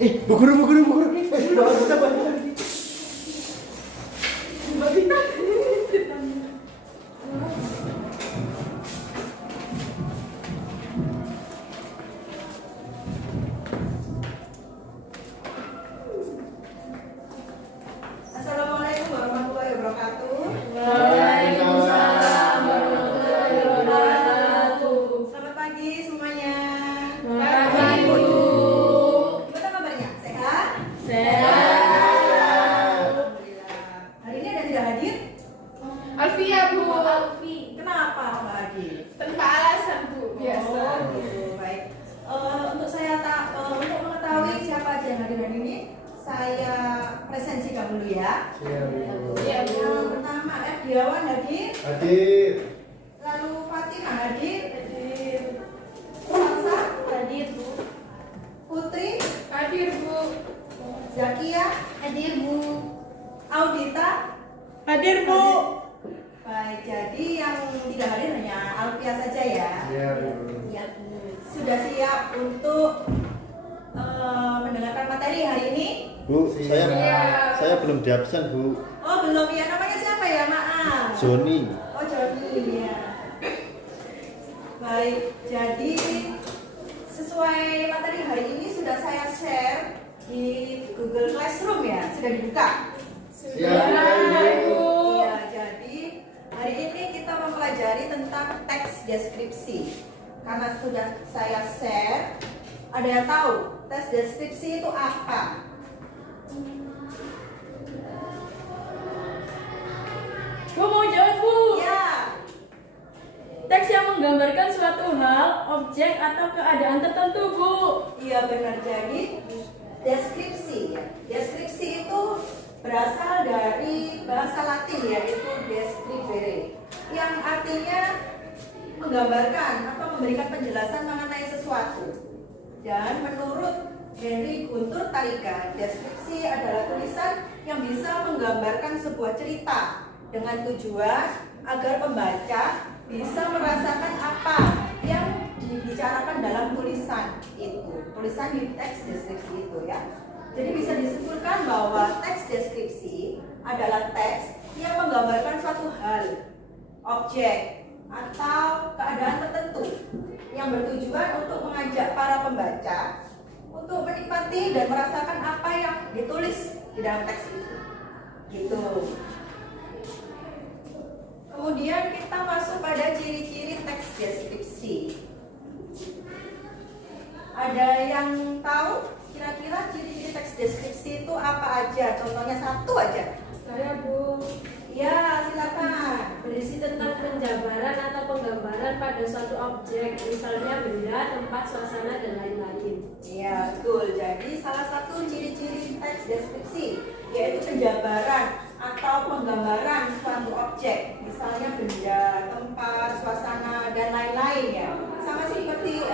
Bu guru. Kita balik lagi. Assalamualaikum warahmatullahi wabarakatuh. Waalaikumsalam warahmatullahi wabarakatuh. Selamat pagi semuanya. Selamat pagi, Bu. Gimana kabarnya? Sehat? Sehat. Alhamdulillah. Hari ini ada tidak hadir? Alfia, Bu. Alfi. Kenapa nggak hadir? Tanpa alasan, Bu. Biasa. Oh, gitu. Baik. Untuk mengetahui siapa aja yang hadir hari ini, saya presensikan dulu ya. Iya, Bu. Yang pertama Ediawan hadir, Hadir. lalu Fatimah hadir, Hadir. Salsa, Hadir, Bu. Putri, Hadir, Bu. Zakia, Hadir, Bu. Audita. Hadir, Bu. Baik, jadi yang tidak hadir hanya Alfia saja ya. Iya, Bu. Ya, sudah siap untuk mendengarkan materi hari ini? Bu, Siap. saya belum di absen, Bu. Oh belum ya, namanya siapa ya? Maaf. Joni. Oh Joni ya. Baik, jadi sesuai materi hari ini sudah saya share di Google Classroom ya, sudah dibuka. Bu. Iya, jadi hari ini kita mempelajari tentang teks deskripsi. Karena sudah saya share, ada yang tahu teks deskripsi itu apa? Bu mau jawab, Bu. Ya, Teks yang menggambarkan suatu hal, objek atau keadaan tertentu, Bu. iya benar. Jadi deskripsi ya. Deskripsi itu berasal dari bahasa Latin yaitu describere, yang artinya menggambarkan atau memberikan penjelasan mengenai sesuatu. Dan menurut Henry Guntur Tariga, deskripsi adalah tulisan yang bisa menggambarkan sebuah cerita dengan tujuan agar pembaca bisa merasakan apa yang dibicarakan dalam tulisan itu, tulisan di teks deskripsi itu ya. Jadi bisa disimpulkan bahwa teks deskripsi adalah teks yang menggambarkan suatu hal, objek, atau keadaan tertentu yang bertujuan untuk mengajak para pembaca untuk menikmati dan merasakan apa yang ditulis di dalam teks itu. Gitu. Kemudian kita masuk pada ciri-ciri teks deskripsi. Ada yang tahu kira-kira ciri-ciri teks deskripsi itu apa aja? Contohnya satu aja. Saya, Bu, Ya, silakan. berisi tentang penjabaran atau penggambaran pada suatu objek, misalnya benda, tempat, suasana, dan lain-lain. Iya, betul. Jadi salah satu ciri-ciri teks deskripsi yaitu penjabaran atau penggambaran suatu objek, misalnya benda, tempat, suasana, dan lain-lain ya. Sama seperti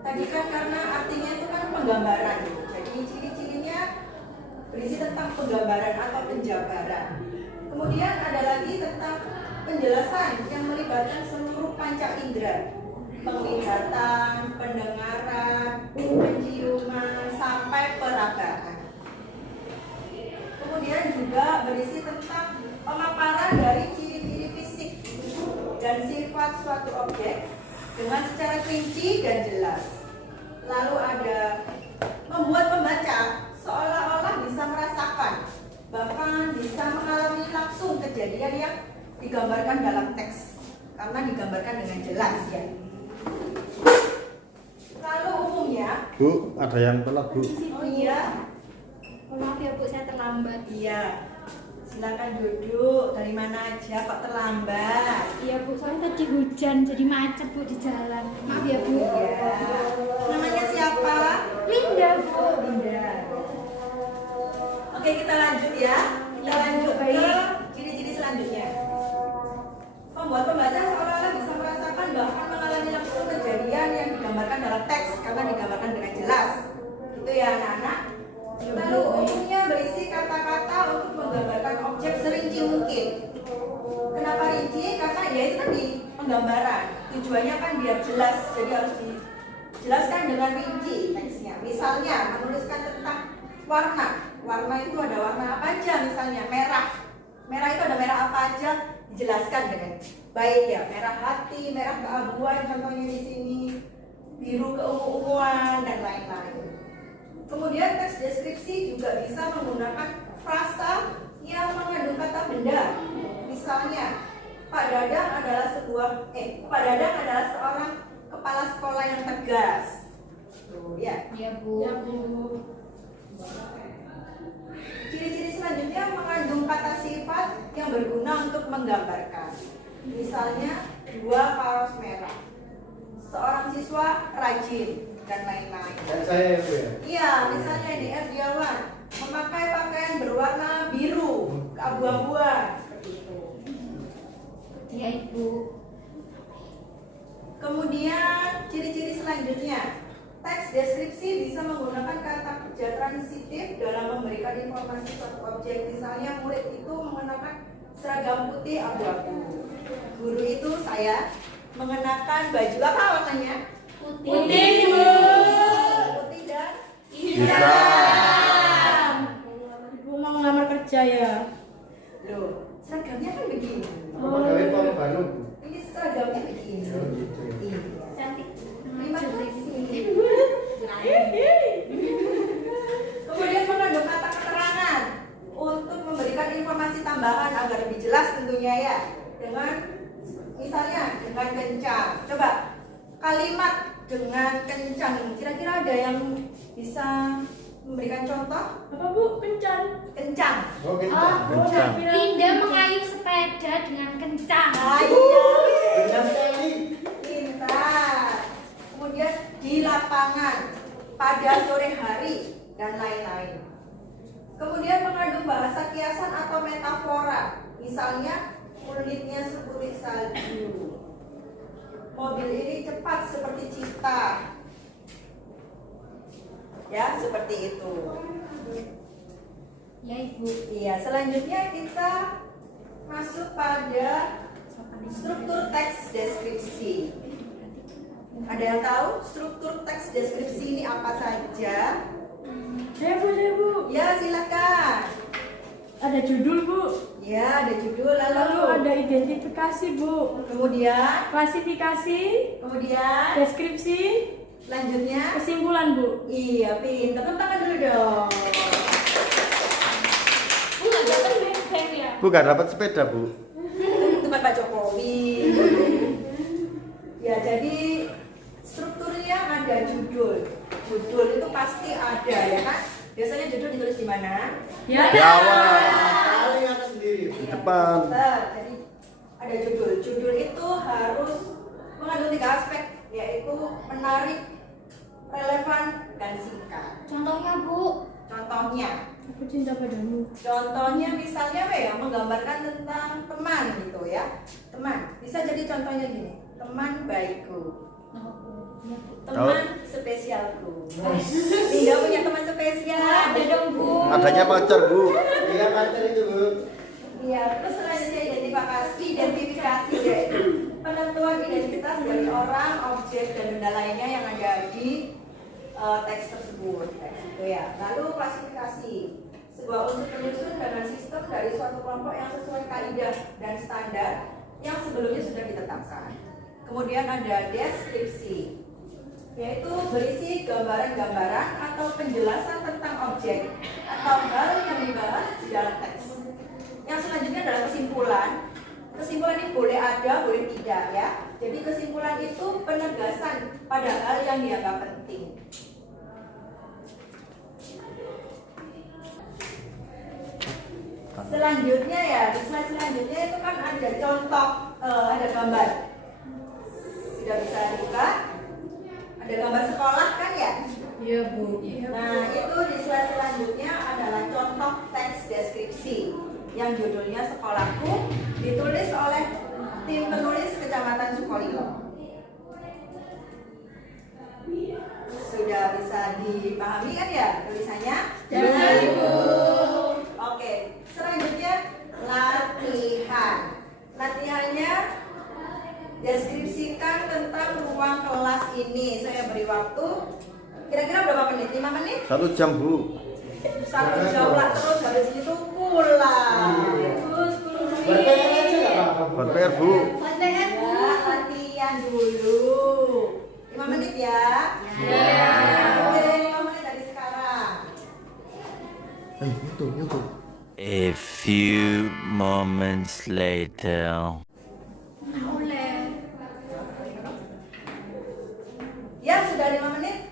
tadi kan karena artinya itu kan penggambaran. Jadi ciri-cirinya berisi tentang penggambaran atau penjabaran. Kemudian ada lagi tentang penjelasan yang melibatkan seluruh panca indera, penglihatan, pendengaran, penciuman, sampai perabaan. Kemudian juga berisi tentang pemaparan dari ciri-ciri fisik dan sifat suatu objek dengan secara rinci dan jelas. Lalu ada membuat pembaca seolah-olah bisa merasakan, bahkan bisa mengalami langsung kejadian yang digambarkan dalam teks karena digambarkan dengan jelas ya. Lalu umumnya, Bu, ada yang telat, Bu. oh iya, Maaf ya, Bu, saya terlambat. iya, silakan duduk. Dari mana aja kok terlambat? Iya, Bu, soalnya tadi hujan, jadi macet, Bu, di jalan. Maaf ya, Bu. Iya. Namanya siapa? Linda, Bu. Linda. Oke, kita lanjut ya. Kita lanjut ke ciri-ciri selanjutnya. Membuat pembaca seolah-olah bisa merasakan bahkan mengalami langsung kejadian yang digambarkan dalam teks karena digambarkan dengan jelas. Gitu ya, anak-anak. Lalu umumnya berisi kata-kata untuk menggambarkan objek serinci mungkin. Kenapa rinci? Karena ya itu kan di penggambaran. Tujuannya kan biar jelas, jadi harus jelaskan dengan rinci teksnya. Misalnya menuliskan tentang warna. Warna itu ada warna apa aja, misalnya merah. Merah itu ada merah apa aja, dijelaskan dengan baik ya. Merah hati, merah keabuan contohnya di sini, biru keungu-unguan dan lain-lain. Kemudian teks deskripsi juga bisa menggunakan frasa yang mengandung kata benda. Misalnya, Pak Dadang adalah seorang kepala sekolah yang tegas. Tuh, ya. Iya, Bu. Ya, Bu. Ciri-ciri selanjutnya mengandung kata sifat yang berguna untuk menggambarkan. Misalnya, 2 kaos merah. Seorang siswa rajin dan lain-lain. Dan saya Bu ya. Iya, misalnya ini Erdiawan memakai pakaian berwarna biru, abu-abuan seperti itu. Iya, Ibu. Kemudian ciri-ciri selanjutnya, teks deskripsi bisa menggunakan kata kerja transitif dalam memberikan informasi suatu objek. Misalnya murid itu mengenakan seragam putih abu-abu. Guru itu saya mengenakan baju apa warnanya? Putih, Bu. Putih dan Hitam. Ibu mau ngelamar kerja ya? loh, seragamnya kan begini. Apa gawe Pak Banu? Ini seragamnya begini. Oh, gitu ya. Iya. Cantik. Terima kasih. Kemudian mengandung kata keterangan untuk memberikan informasi tambahan agar lebih jelas tentunya ya. Dengan misalnya dengan kencang. Coba kalimat dengan kencang. Kira-kira ada yang bisa memberikan contoh? Apa Bu? Kencan. Kencang. Oh, gitu. Kencang. Linda mengayuh sepeda dengan kencang. Ah, iya. Benar sekali. Pintar. Kemudian di lapangan pada sore hari dan lain-lain. Kemudian mengandung bahasa kiasan atau metafora. Misalnya kulitnya seputih salju. Mobil ini cepat seperti cita. Ya, seperti itu. Ya, Ibu. Iya, selanjutnya kita masuk pada struktur teks deskripsi. Ada yang tahu struktur teks deskripsi ini apa saja? Bu. Ya, silakan. Ada judul, Bu. Ya, ada judul Lalu ada identifikasi, Bu. kemudian Klasifikasi, deskripsi, selanjutnya kesimpulan, Bu. iya, pintar. Tepuk tangan dulu dong. Bu, nggak dapat beng ya? Bu gak dapat sepeda Bu. Tempat Pak Jokowi. Ya, jadi strukturnya ada judul. Judul itu pasti ada ya kan? Biasanya judul ditulis di mana? Ya. Di awal. Paling atas sendiri di Iya, depan. pintar. Jadi ada judul. Judul itu harus mengandung 3 aspek, yaitu menarik, relevan, dan singkat. Contohnya, Bu. Contohnya, Aku cinta padamu. contohnya misalnya apa ya, menggambarkan tentang teman gitu ya. Teman, bisa jadi contohnya gini, teman baikku, teman spesialku. Tidak punya teman spesial. Ada dong, Bu. Adanya pacar Bu. Iya pacar itu Bu. Iya, terus selanjutnya identifikasi yaitu penentuan identitas dari orang, objek, dan benda lainnya yang ada di teks tersebut. Teks itu ya. Lalu klasifikasi, sebuah unsur penyusun dengan sistem dari suatu kelompok yang sesuai kaidah dan standar yang sebelumnya sudah ditetapkan. Kemudian ada deskripsi, yaitu berisi gambaran-gambaran atau penjelasan tentang objek atau hal yang dibahas di dalam teks. Yang selanjutnya adalah kesimpulan. Kesimpulan ini boleh ada, boleh tidak ya. Jadi kesimpulan itu penegasan pada hal yang dianggap penting. Selanjutnya ya, di slide selanjutnya itu kan ada contoh, ada gambar. Sudah bisa dibuka? Ada gambar sekolah kan ya? Iya, Bu. Nah, itu di slide selanjutnya adalah contoh teks deskripsi yang judulnya Sekolahku, ditulis oleh tim penulis Kecamatan Sukolilo. Sudah bisa dipahami kan ya tulisannya? Ya, Ibu. Oke, selanjutnya latihan. Latihannya deskripsikan tentang ruang kelas ini. Saya beri waktu 1 jam, Bu. 1 jam lah terus habis itu pulang. Terus 10 Buat menit. PR aja nggak apa-apa, Bu. Ya, Buat PR, Bu. latihan dulu. 5 menit ya. Ya. Oke, 5 menit dari sekarang. YouTube. A few moments later. Ya, sudah 5 menit.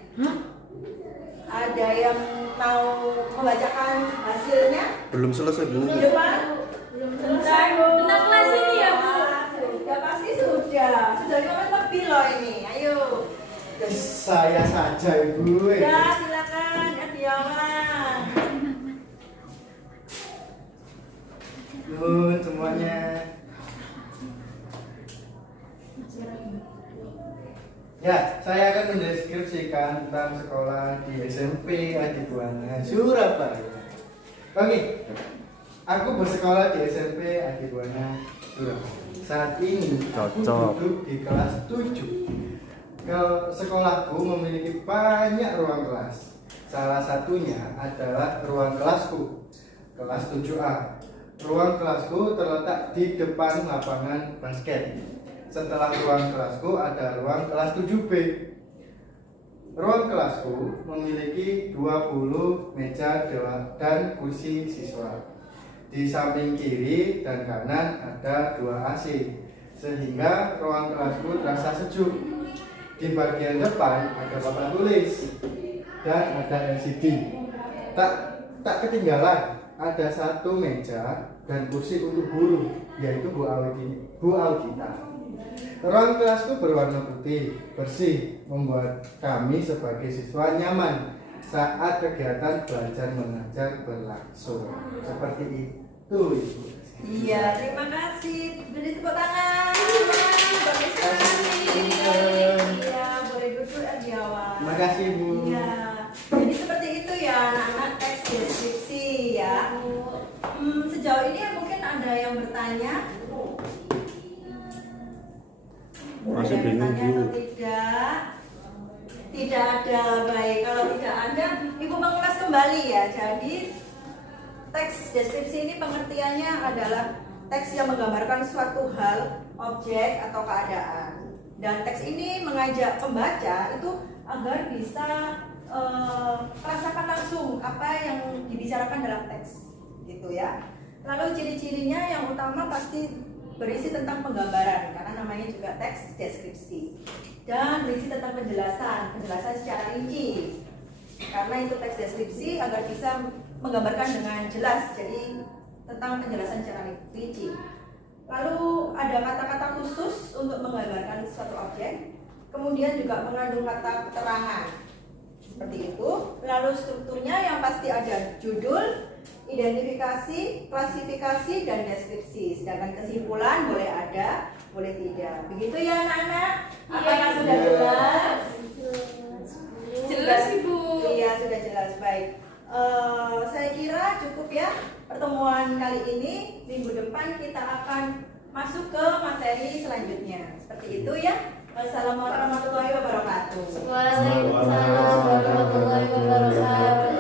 Ada yang mau membacakan hasilnya? Belum selesai, Bu. Di depan? Belum Tentang selesai. kelas ini ya, Bu. Sudah pasti sudah. Sudah 5 menit lebih loh ini. Ayo. Saya saja, Ibu. Ya, silakan Ediawan. Nun semuanya. Ya, saya akan mendeskripsikan tentang sekolah di SMP Adibuana Surabaya. Oke, aku bersekolah di SMP Adibuana Surabaya. Saat ini aku duduk di kelas 7. Sekolahku memiliki banyak ruang kelas. Salah satunya adalah ruang kelasku, kelas 7A. Ruang kelasku terletak di depan lapangan basket. Setelah ruang kelasku ada ruang kelas 7B. Ruang kelasku memiliki 20 meja dan kursi siswa. Di samping kiri dan kanan ada 2 AC, sehingga ruang kelasku terasa sejuk. Di bagian depan ada papan tulis dan ada LCD. Tak ketinggalan, ada 1 meja dan kursi untuk guru, yaitu Bu Algita. Ruang kelasku berwarna putih, bersih, membuat kami sebagai siswa nyaman saat kegiatan belajar mengajar berlangsung. Seperti itu, Ibu. Iya, terima kasih. Beri tepuk tangan. Bagus sekali. Iya, boleh duduk Ediawan. Terima kasih, Bu. Iya. Jadi seperti itu ya anak-anak teks deskripsi ya. Sejauh ini mungkin ada yang bertanya. Masih Ada yang bingung, bertanya Bu. atau tidak? Tidak ada. Baik, kalau tidak ada, Ibu mengulas kembali ya. Jadi teks deskripsi ini pengertiannya adalah teks yang menggambarkan suatu hal, objek atau keadaan. Dan teks ini mengajak pembaca itu agar bisa merasakan langsung apa yang dibicarakan dalam teks, gitu ya. Lalu ciri-cirinya yang utama pasti berisi tentang penggambaran karena namanya juga teks deskripsi, dan berisi tentang penjelasan secara rinci karena itu teks deskripsi agar bisa menggambarkan dengan jelas, jadi tentang penjelasan secara rinci. Lalu ada kata-kata khusus untuk menggambarkan suatu objek, kemudian juga mengandung kata keterangan seperti itu. Lalu strukturnya yang pasti ada judul, identifikasi, klasifikasi, dan deskripsi. Sedangkan kesimpulan boleh ada, boleh tidak. Begitu ya anak-anak? Apakah sudah jelas? Jelas, Ibu. Iya, sudah jelas. Baik. Saya kira cukup ya pertemuan kali ini. Minggu depan kita akan masuk ke materi selanjutnya. Seperti itu ya. Wassalamualaikum warahmatullahi wabarakatuh. Waalaikumsalam warahmatullahi wabarakatuh.